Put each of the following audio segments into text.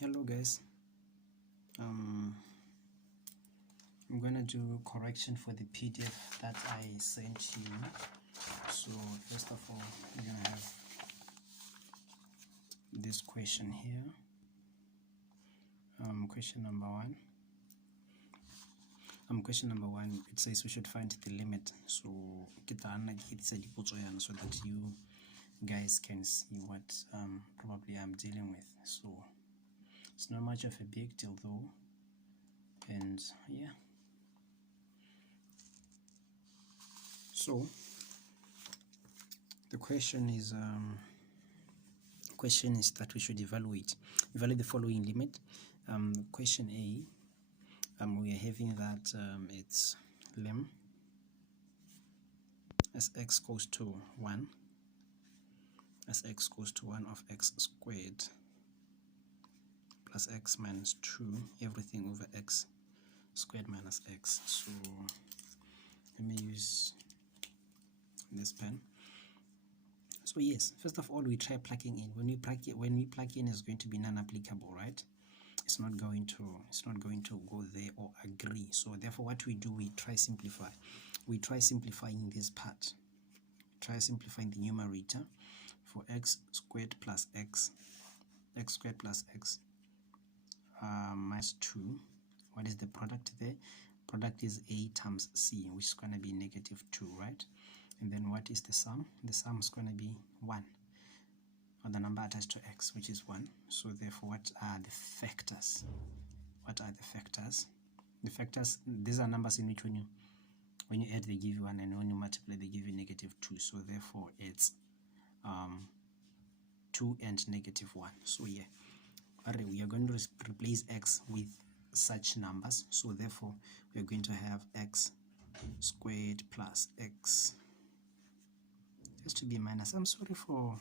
Hello guys, I'm gonna do correction for the PDF that I sent you. So first of all, we're gonna have this question here. Question number one. Question number one, it says we should find the limit. So so that you guys can see what probably I'm dealing with. So it's not much of a big deal though, and yeah. So the question is that we should evaluate the following limit. Question A, we are having that it's lim as x goes to 1 of x squared plus x minus 2 everything over x squared minus x. So let me use this pen. So yes, first of all, we try plugging in. When we plug in, is going to be non-applicable, right? It's not going to go there or agree. So therefore, what we do, we try simplify. We try simplifying this part. Try simplifying the numerator for x squared plus x squared plus x minus 2. What is the product there? Product is a times c, which is going to be negative 2, right? And then what is the sum? The sum is going to be 1, or the number attached to x, which is 1. So therefore, what are the factors? What are the factors? The factors, these are numbers in which when you add they give you 1, and when you multiply they give you negative 2. So therefore it's 2 and negative 1. So yeah, we are going to replace x with such numbers. So therefore we are going to have x squared plus x, just to be minus, I'm sorry for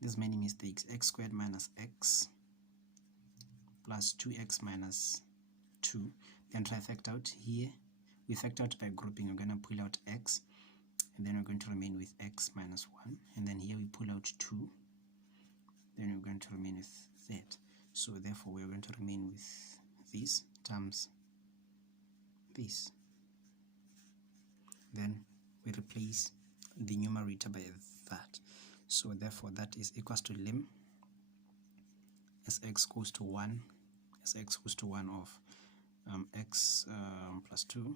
these many mistakes, x squared minus x plus 2x minus 2. Then try factor out here. We factor out by grouping. We're going to pull out x, and then we're going to remain with x minus 1. And then here we pull out 2. Then we're going to remain with that. So therefore we're going to remain with this times this. Then we replace the numerator by that. So therefore that is equals to lim as x goes to 1 of x plus 2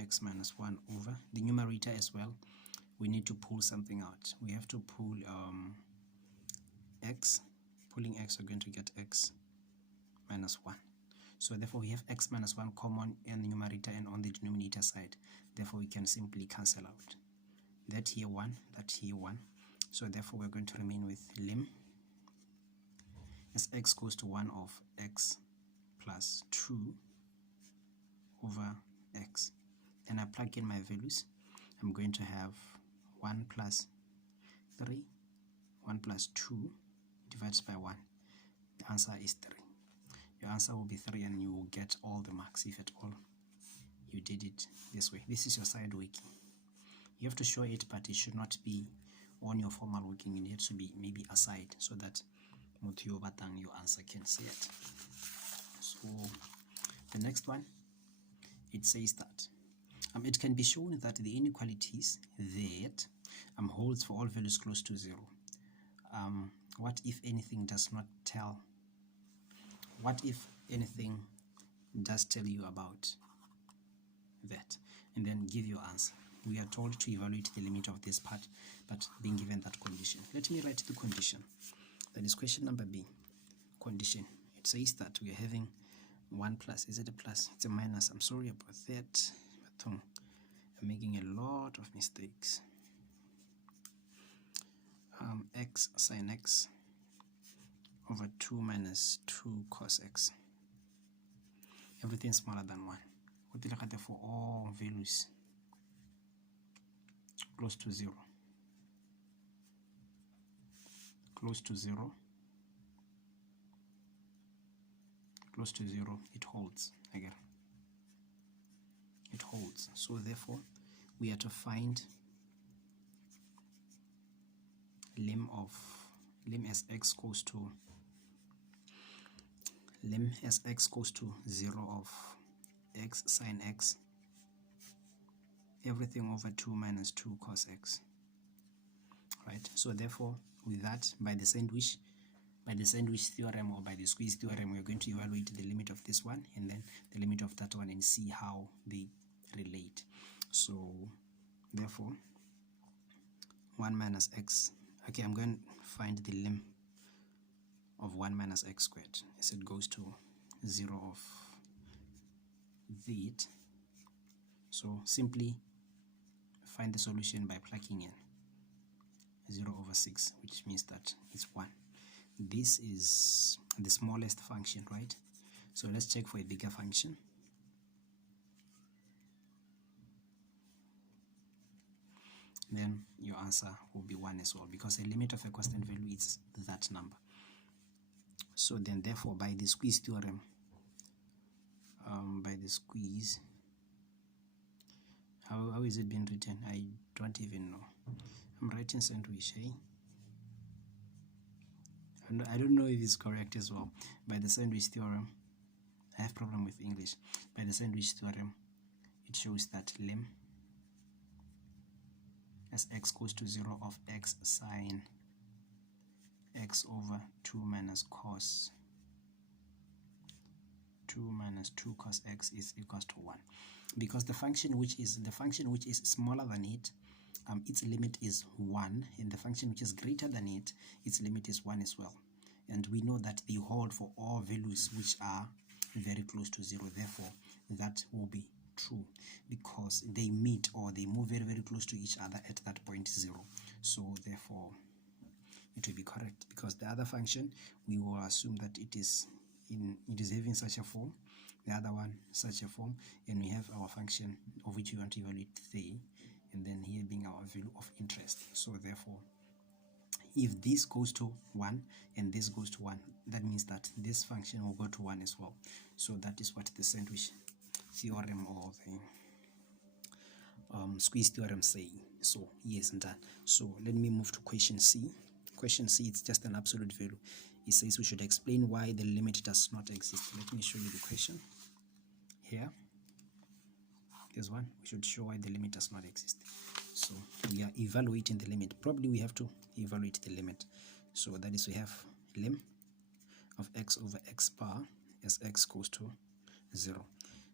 x minus 1 over the numerator as well. We need to pull something out. We have to pull x. Pulling x, we're going to get x minus 1. So therefore we have x minus 1 common in the numerator and on the denominator side. Therefore we can simply cancel out that here 1, that here 1. So therefore we're going to remain with lim as x goes to 1 of x plus 2 over x. Then I plug in my values. I'm going to have 1 plus 3, 1 plus 2 divided by 1. The answer is 3. Your answer will be 3, and you will get all the marks if at all you did it this way. This is your side working. You have to show it, but it should not be on your formal working. It needs to be maybe aside, so that your answer can see it. So the next one, it says that it can be shown that the inequalities that holds for all values close to 0. What if anything does not tell? What if anything does tell you about that? And then give your answer. We are told to evaluate the limit of this part, but being given that condition. Let me write the condition. That is question number B. Condition. It says that we are having 1 plus. Is it a plus? It's a minus. I'm sorry about that. But I'm making a lot of mistakes. X sin x over 2 minus 2 cos x. Everything smaller than 1. What do you look at for all values close to 0? Close to 0. Close to 0. It holds again. It holds. So therefore, we are to find lim of lim as x goes to 0 of x sine x, everything over 2 minus 2 cos x, right? So therefore, with that, by the sandwich theorem or by the squeeze theorem, we're going to evaluate the limit of this one and then the limit of that one and see how they relate. So therefore 1 minus x, okay, I'm going to find the lim of 1 minus x squared as it goes to 0 of that. So simply find the solution by plugging in 0 over 6, which means that it's 1. This is the smallest function, right? So let's check for a bigger function. Then your answer will be 1 as well, because the limit of a constant value is that number. So then therefore, by the squeeze theorem, how is it being written? I don't even know. I'm writing sandwich, eh? I don't know if it's correct as well. By the sandwich theorem, I have problem with English. By the sandwich theorem, it shows that lim as x goes to 0 of x sine x over 2 minus 2 cos x is equals to 1, because the function which is smaller than it, its limit is 1, and the function which is greater than it, its limit is 1 as well. And we know that they hold for all values which are very close to 0. Therefore, that will be true because they meet or they move very, very close to each other at that point 0. So therefore, it will be correct, because the other function, we will assume that it is having such a form, the other one such a form, and we have our function of which we want to evaluate 3, and then here being our value of interest. So therefore, if this goes to 1 and this goes to 1, that means that this function will go to 1 as well. So that is what the sandwich theorem or the squeeze theorem say. So yes, and that. So let me move to question C. Question C, it's just an absolute value. It says we should explain why the limit does not exist. Let me show you the question here. This one, we should show why the limit does not exist. So we are evaluating the limit. Probably we have to evaluate the limit. So that is, we have lim of x over x bar as x goes to 0.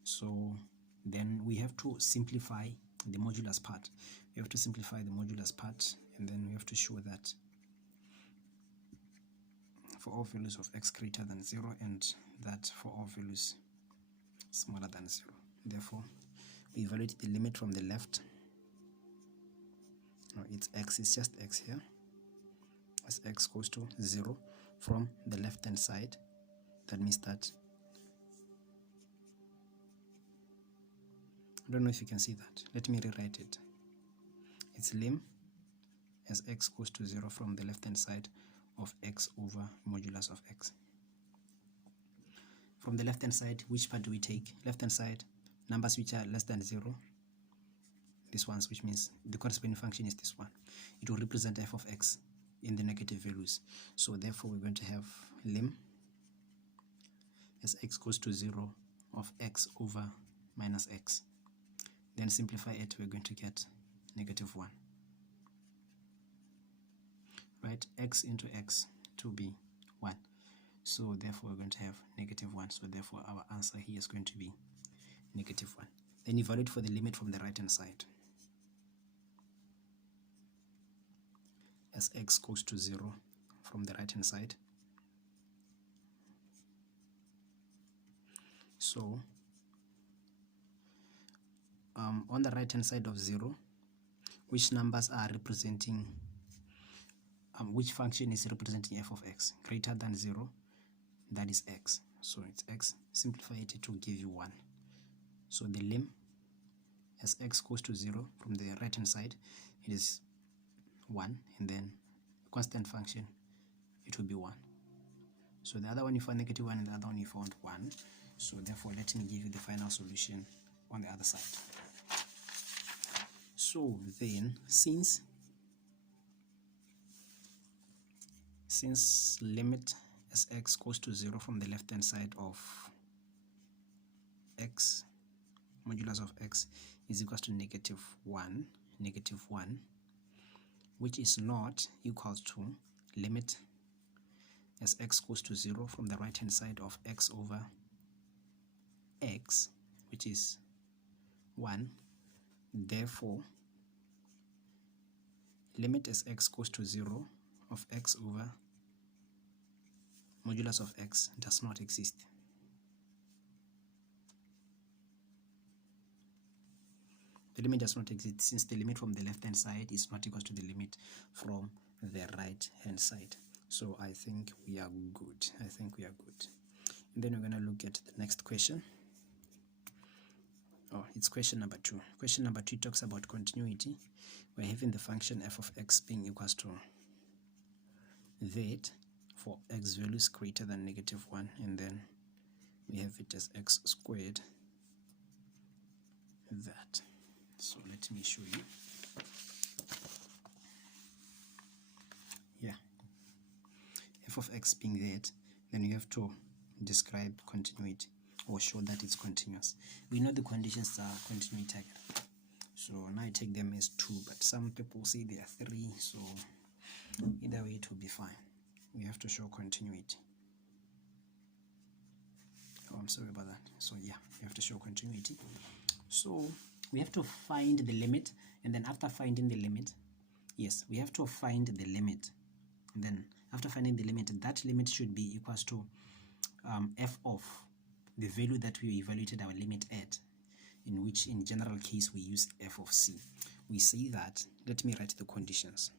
So then we have to simplify the modulus part. We have to simplify the modulus part, and then we have to show that for all values of x greater than 0 and that for all values smaller than 0. Therefore, we evaluate the limit from the left. No, it's x, it's just x here, as x goes to 0 from the left hand side. That means that, I don't know if you can see that. Let me rewrite it. It's lim as x goes to 0 from the left hand side of x over modulus of x. From the left hand side, which part do we take? Left hand side, numbers which are less than 0, these ones, which means the corresponding function is this one. It will represent f of x in the negative values. So therefore, we're going to have lim as x goes to 0 of x over minus x. Then simplify it, we're going to get negative 1. Right, x into x to be 1. So therefore, we're going to have negative 1. So therefore, our answer here is going to be negative 1. Then evaluate for the limit from the right hand side. As x goes to 0 from the right hand side. So on the right hand side of 0, which numbers are representing, which function is representing f of x? Greater than 0, that is x. So it's x. Simplify it to give you 1. So the lim as x goes to 0 from the right hand side, it is 1, and then constant function, it will be 1. So the other one you found negative 1 and the other one you found 1. So therefore, let me give you the final solution on the other side. So then, since since limit as x goes to 0 from the left hand side of x, modulus of x is equals to -1, which is not equal to limit as x goes to 0 from the right hand side of x over x, which is 1. Therefore, limit as x goes to 0 of x over modulus of x does not exist. The limit does not exist since the limit from the left hand side is not equal to the limit from the right hand side. So I think we are good. And then we're going to look at the next question. Oh, it's question number 2. Question number 2 talks about continuity. We're having the function f of x being equals to that for x values greater than -1, and then we have it as x squared that. So let me show you. Yeah, f of x being that, then you have to describe continuity or show that it's continuous. We know the conditions are continuity, so now I take them as 2, but some people say they are 3, so either way it will be fine. We have to show continuity. Oh, I'm sorry about that. So yeah, we have to show continuity. So we have to find the limit, and then after finding the limit, yes, we have to find the limit. And then after finding the limit, that limit should be equals to f of the value that we evaluated our limit at, in which in general case we use f of c. We say that, let me write the conditions.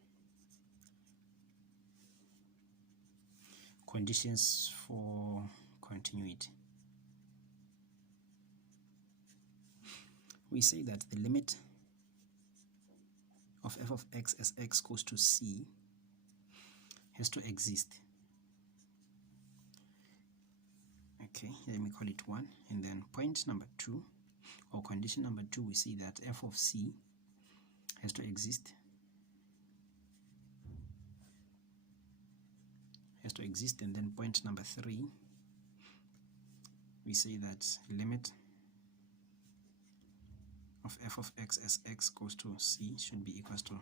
Conditions for continuity. We say that the limit of f of x as x goes to c has to exist. Okay, let me call it 1. And then point number 2, or condition number 2, we see that f of c has to exist. And then point number 3, we say that limit of f of x as x goes to c should be equals to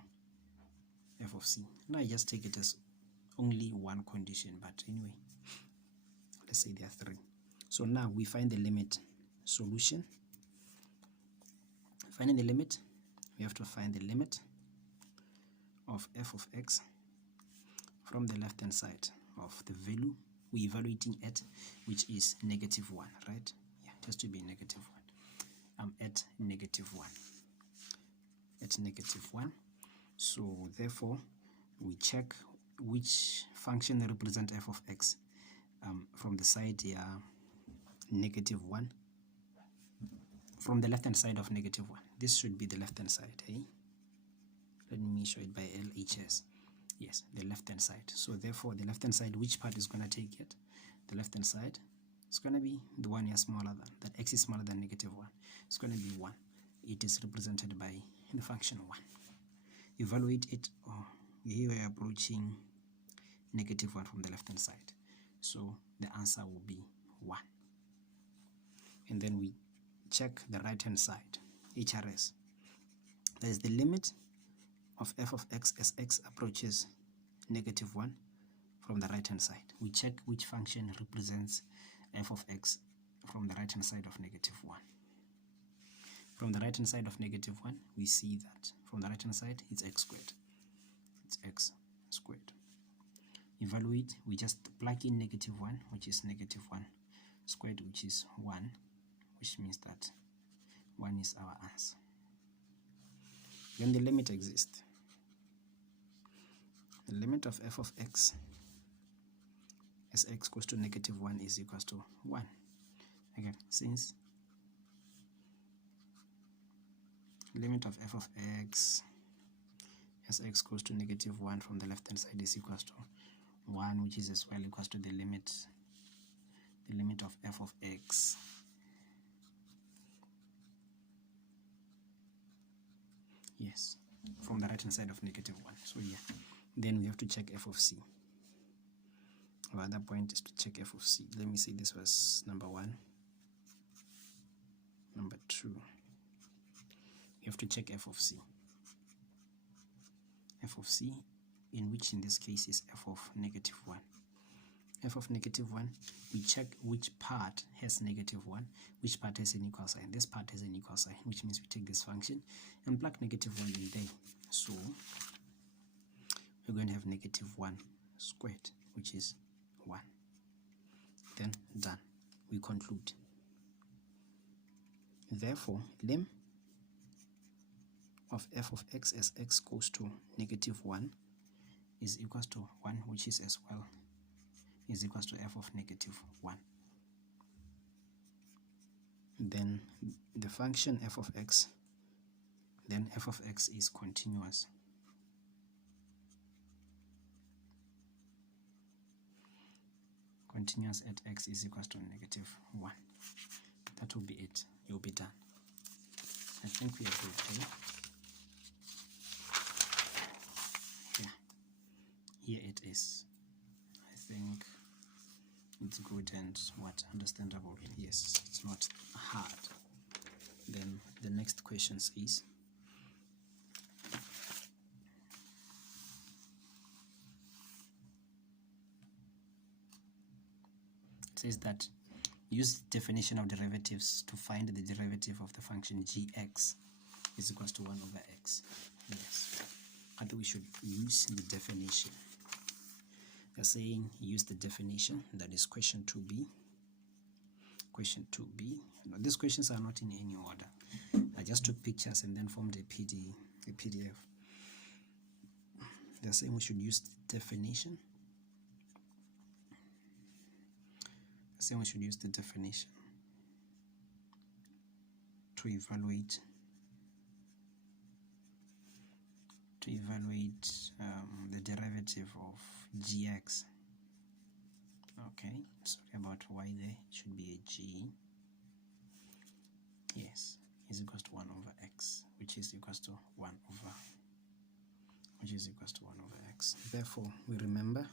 f of c. Now I just take it as only one condition, but anyway, let's say there are 3. So now we find the limit. Solution. Finding the limit, we have to find the limit of f of x from the left hand side of the value we're evaluating at, which is -1, right? Yeah, it has to be -1. At -1. At -1. So therefore, we check which function represent f of x from the side here, -1. From the left hand side of -1. This should be the left hand side, eh? Let me show it by LHS. Yes, the left hand side. So therefore, the left hand side, which part is going to take it? The left hand side is going to be the one here smaller than, that x is smaller than -1. It's going to be 1. It is represented by the function 1. Evaluate it. Oh, here we are approaching -1 from the left hand side. So the answer will be 1. And then we check the right hand side, HRS. That is the limit of f of x as x approaches -1 from the right hand side. We check which function represents f of x from the right hand side of -1. From the right hand side of -1, we see that from the right hand side it's x squared. It's x squared. Evaluate, we just plug in -1, which is -1 squared, which is 1, which means that 1 is our answer. Then the limit exists. The limit of f of x as x goes to -1 is equals to 1. Again, since limit of f of x as x goes to -1 from the left hand side is equals to 1, which is as well equals to the limit of f of x yes, from the right hand side of -1. So yeah, then we have to check f of c. Our other point is to check f of c. Let me say this was number 1. Number 2, you have to check f of c. F of c, in which in this case is f of negative 1. F of negative 1, we check which part has negative 1, which part has an equal sign. This part has an equal sign, which means we take this function and plug negative 1 in there. So we're going to have negative 1 squared, which is 1. Then done. We conclude. Therefore, lim of f of x as x goes to negative 1 is equals to 1, which is as well is equals to f of negative 1. Then the function f of x, then f of x is continuous. Continuous at x is equals to negative 1. That will be it. You'll be done. I think we are okay. Yeah, here it is. I think it's good and what, understandable. Yes, it's not hard. Then the next question says, that use definition of derivatives to find the derivative of the function gx is equals to 1 over x. Yes, I think we should use the definition. They're saying use the definition. That is question 2b. Question 2b. No, these questions are not in any order. I just took pictures and then formed a PDF. They're saying we should use the definition. They're saying we should use the definition to evaluate the derivative of gx. Okay, sorry about why there, it should be a g. Yes, is equals to 1 over x, which is equals to 1 over x. Therefore, we remember,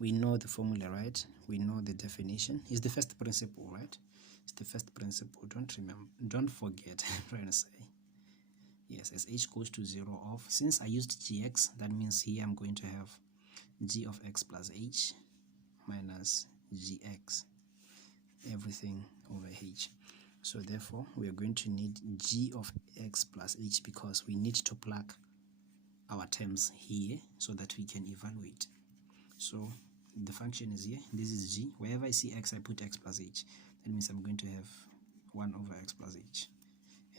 we know the formula, right? We know the definition. It's the first principle, right? It's the first principle. Don't forget. I'm trying to say. Yes, as h goes to 0 of, since I used gx, that means here I'm going to have g of x plus h minus gx, everything over h. So therefore, we are going to need g of x plus h because we need to plug our terms here so that we can evaluate. So the function is here. This is g. Wherever I see x, I put x plus h. That means I'm going to have 1 over x plus h.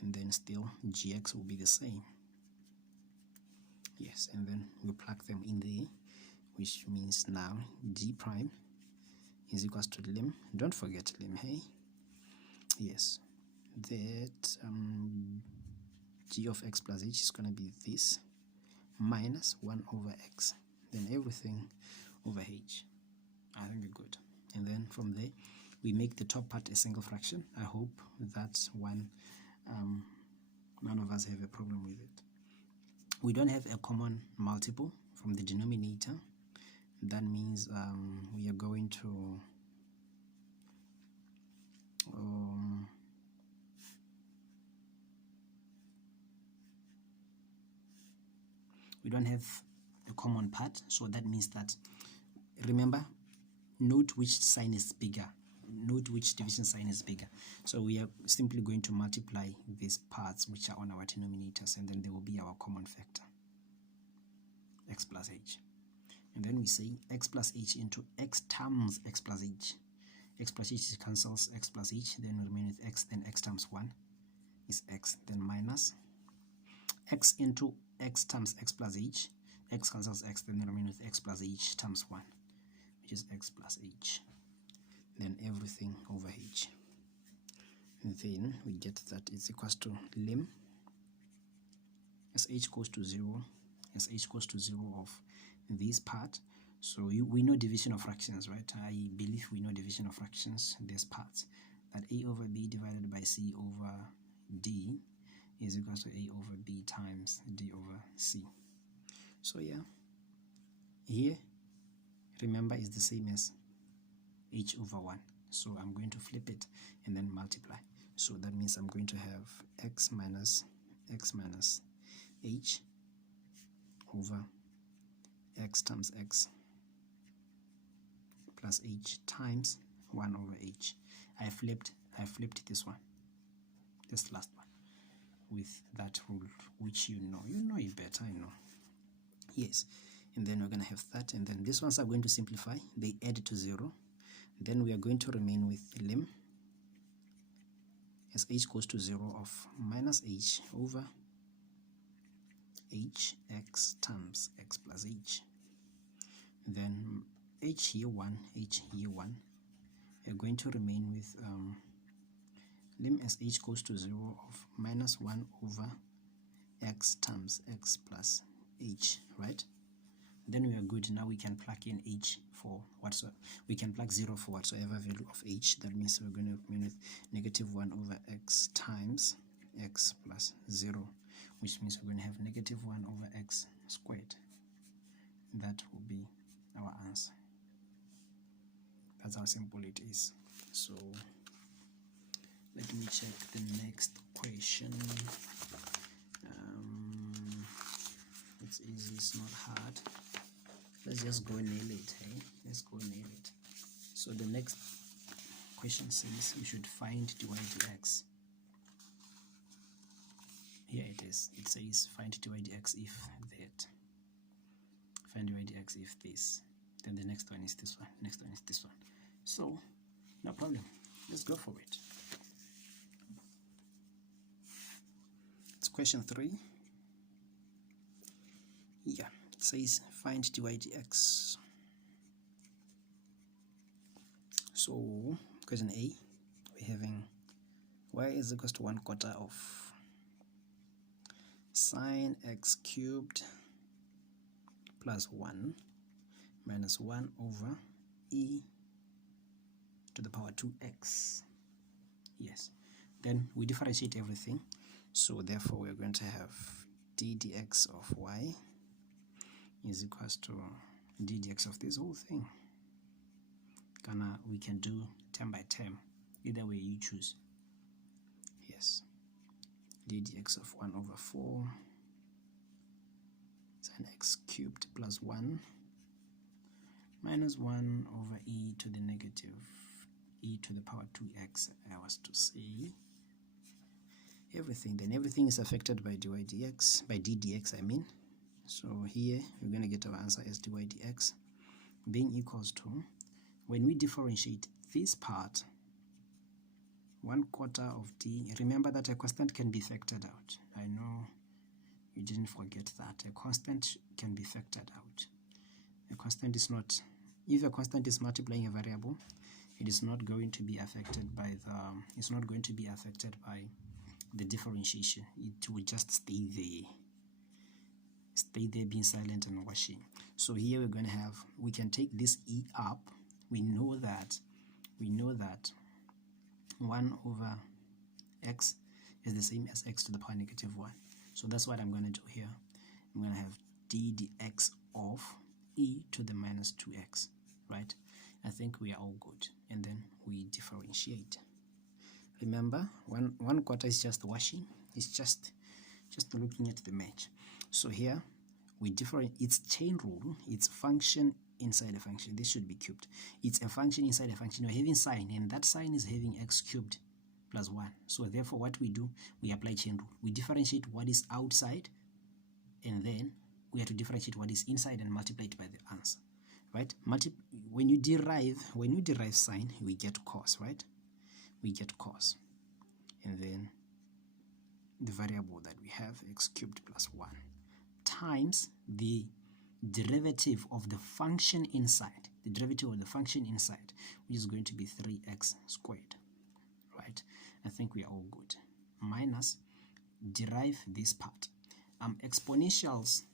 And then still gx will be the same. Yes, and then we plug them in there, which means now g prime is equals to lim. Don't forget lim, hey? Yes, that g of x plus h is going to be this minus 1 over x. Then everything over h. I think we're good. And then from there, we make the top part a single fraction. I hope that's one. None of us have a problem with it. We don't have a common multiple from the denominator. That means we are going to we don't have a common part, so that means that, remember, note which sign is bigger. Note which division sign is bigger. So we are simply going to multiply these parts which are on our denominators, and then there will be our common factor, x plus h. And then we say x plus h into x times x plus h. X plus h cancels x plus h, then we remain with x, then x times 1 is x, then minus x into x times x plus h. X cancels x, then we remain with x plus h times 1, which is x plus h. Then everything over h. And then we get that it's equals to lim as h goes to 0, as h goes to 0 of this part. So we know division of fractions, right? I believe we know division of fractions, this part, that a over b divided by c over d is equals to a over b times d over c. So yeah, here, remember, is the same as h over 1. So I'm going to flip it and then multiply. So that means I'm going to have x minus h over x times x plus h times 1 over h. I flipped this one, this last one, with that rule, which you know it better, I know. Yes, and then we're going to have that, and then these ones are going to simplify, they add to 0. Then we are going to remain with lim as h goes to 0 of minus h over hx times x plus h. Then h here 1, h here 1. We're going to remain with lim as h goes to 0 of minus 1 over x times x plus h, right? Then we are good. Now we can plug in h for whatsoever. We can plug 0 for whatsoever value of h. That means we're going to remain with negative 1 over x times x plus 0, which means we're going to have negative 1 over x squared. That will be our answer. That's how simple it is. So let me check the next question. It's easy, it's not hard. Let's just go nail it, hey? Let's go nail it. So the next question says we should find dy dx. Here it is. It says find dy dx if that. Find dy dx if this. Then the next one is this one. Next one is this one. So, no problem. Let's go for it. It's question 3. Yeah, it says find dy dx. So, question A, we're having y is equals to 1/4 of sine x cubed plus 1 minus 1 over e to the power 2x. Yes. Then we differentiate everything. So therefore we're going to have d dx of y is equals to d dx of this whole thing. We can do term by term. Either way you choose. Yes. d dx of 1 over 4 sine x cubed plus 1 minus 1 over e to the negative e to the power 2x. I was to say everything. Then everything is affected by dy dx, by d dx I mean. So here we're going to get our answer as dy dx being equals to, when we differentiate this part, 1/4 of d. Remember that a constant can be factored out. I know you didn't forget that. A constant can be factored out. A constant is not, if a constant is multiplying a variable, it is not going to be affected by the differentiation. It will just stay there being silent and washing. So here we're going to have, we can take this e up. We know that 1 over x is the same as x to the power negative 1. So that's what I'm going to do here. I'm going to have d dx of e to the minus 2x, right? I think we are all good. And then we differentiate. Remember, 1/4 is just washing. It's just looking at the match. So here we differentiate. It's chain rule. It's function inside a function. This should be cubed. It's a function inside a function. We're having sine, and that sine is having x cubed plus 1. So therefore what we do, we apply chain rule. We differentiate what is outside, and then we have to differentiate what is inside and multiply it by the answer, right? When you derive sine, we get cos, right? We get cos, and then the variable that we have, x cubed plus 1, times the derivative of the function inside, which is going to be 3x squared, right? I think we are all good. Minus, derive this part. Exponentials